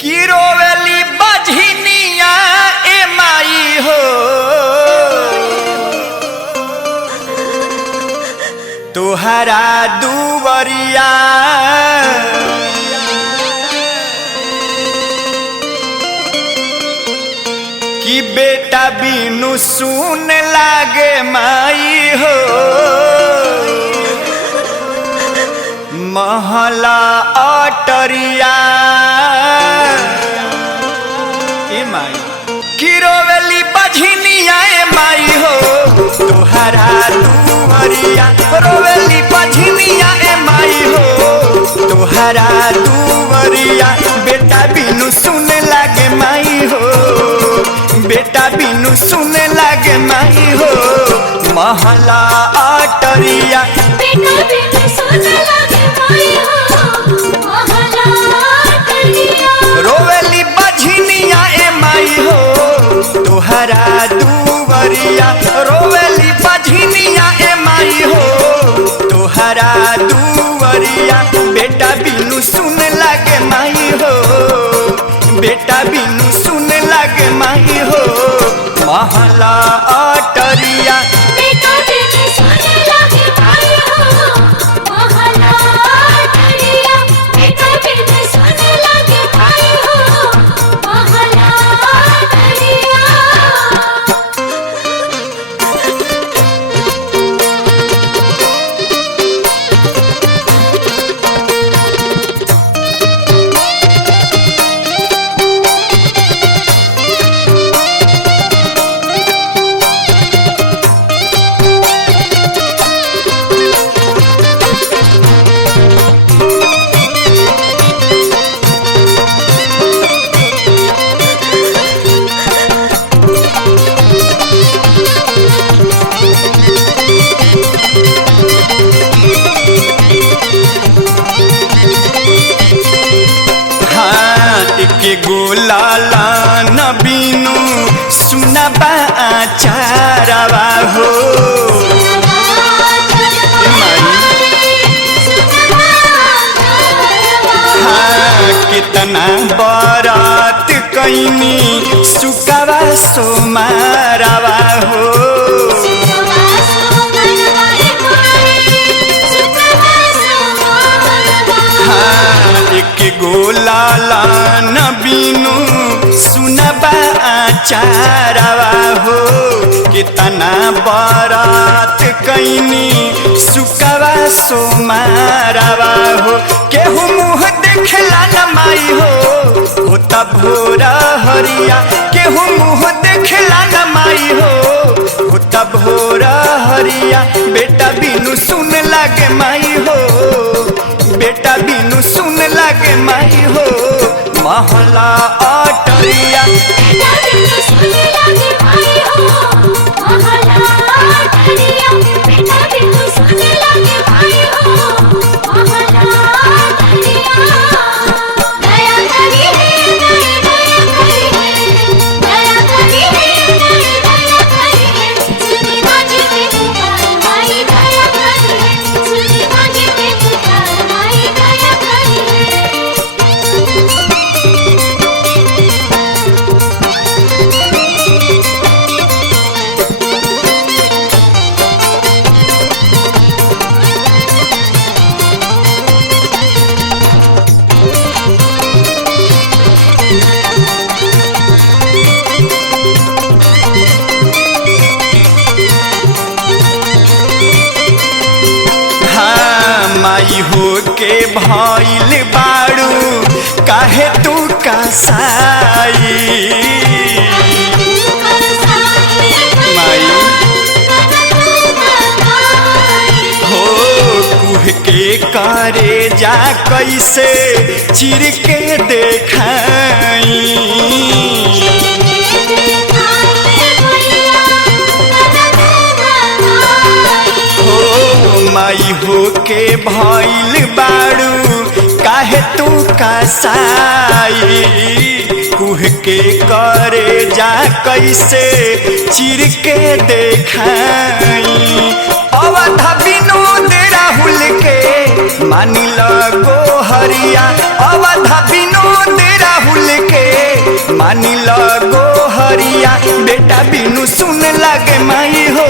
की रोवेली बझनिया ए माई हो तुहरा दुवरिया कि बेटा बिनु सुन लागे माई हो महला अटरिया ए माई की रोवेली बझनिया ए माई हो तुहरा दुवरिया रोवेली बझनिया ए माई हो तुहरा दुवरिया बेटा बिनु सुन लागे माई हो बेटा बिनु सुन लागे माई हो महला अटरिया बेटा बिनु सुन लागे माई हो महला अटरिया रोवेली बझनिया ए माई हो तुहरा दुवरिया रोवेली बझनिया ए माई हो तुहरा दुवरिया बेटा बिनु सुन लागे माई हो बेटा बिनु सुन लागे माई हो महला अटरिया बेटा बिनु सुन लागे माई हो महला अटरिया बेटा बिनु सुन लागे माई हो महला अटरिया के गोलाला न बिनु सुनबा आचारवा हो कितना बरात कैनी सुकवा सोमारवा हो एक गोलाला न बिनु सुनबा आचारवा हो कितना बरात कैनी सुकवा सोमारवा हो केहू मुँह देखला न माई हो तब भोरा हरिया केहू मुँह देखला न माई हो तब भोरा हरिया बेटा बिनु सुन लागे माई हो बेटा बिनु सुन लागे माई हो महला अटरिया बेटा बिनु सुन लागे माई हो महला अटरिया बेटा बिनु सुन लागे माई हो महला अटरिया दया करी है दया करी है दया करी है दया करी है सुनी मांगे में पुकार माई दया करी है सुनी मांगे में पुकार माई दया करी है माई हो के भइल बाड़ू काहे तू कसाई माई हो कुह के करे जा कैसे चिर के देखाई माई हो के भइल बाड़ू काहे तू कसाई कुह के करे जा कैसे चिर के देखाई अवध विनोद राहुल के मानिल गो हरिया अवध विनोद राहुल मानी लगो हरिया बेटा बिनु सुन लागे माई हो,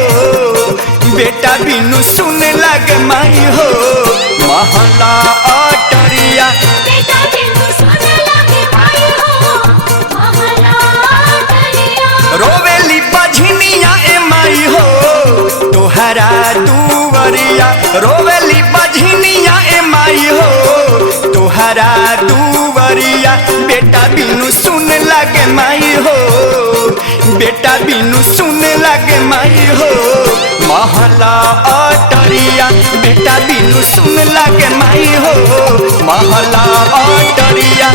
बेटा बिनु सुन लागे माई हो। महला अटरिया बेटा बिनु सुन लागे माई हो, महला अटरिया। रोवेली बझनिया ए माई हो तोहरा दुवरिया, रोवेली बझनिया ए माई हो तोहरा दुवरिया। बेटा बिनु सुन लागे माई हो, बेटा बिनु सुन लागे माई हो। महला अटरिया बेटा बिनु सुन लागे माई हो, महला अटरिया।